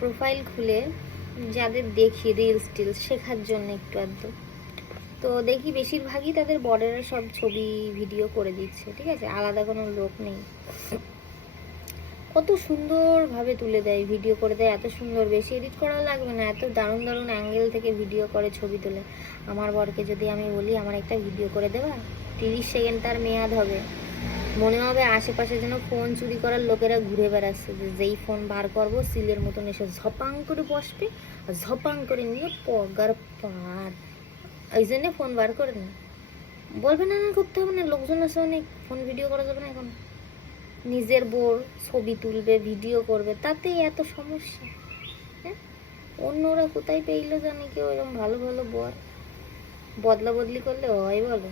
Profile খুলে যাদের দেখি রিলস টিলস শেখার জন্য একটু আধটু, তো দেখি বেশিরভাগই তাদের বরেরা সব ছবি ভিডিও করে দিচ্ছে, ঠিক আছে, আলাদা কোনো লোক নেই। কত সুন্দরভাবে তুলে দেয়, ভিডিও করে দেয়, এত সুন্দর, বেশি এডিট করা লাগবে না, এত দারুণ দারুণ অ্যাঙ্গেল থেকে ভিডিও করে ছবি তোলে। আমার বরকে যদি আমি বলি আমার একটা ভিডিও করে দেবা, 30 সেকেন্ড তার মেয়াদ হবে, মনে হবে আশেপাশে যেন ফোন চুরি করার লোকেরা ঘুরে বেড়াচ্ছে, যে যেই ফোন বার করবো সিলের মতন এসে ঝপাং করে বসবে আর ঝপাং করে নিয়ে পগার পার, এই জন্যে ফোন বার করে না, বলবে না না করতে হবে না, লোকজন আছে অনেক, ফোন ভিডিও করা যাবে না এখন। নিজের বোর ছবি তুলবে, ভিডিও করবে, তাতেই এত সমস্যা। হ্যাঁ, অন্যরা কোথায় পেইলো জানি কেউ এরকম ভালো ভালো বর, বদলা বদলি করলে হয় বলো।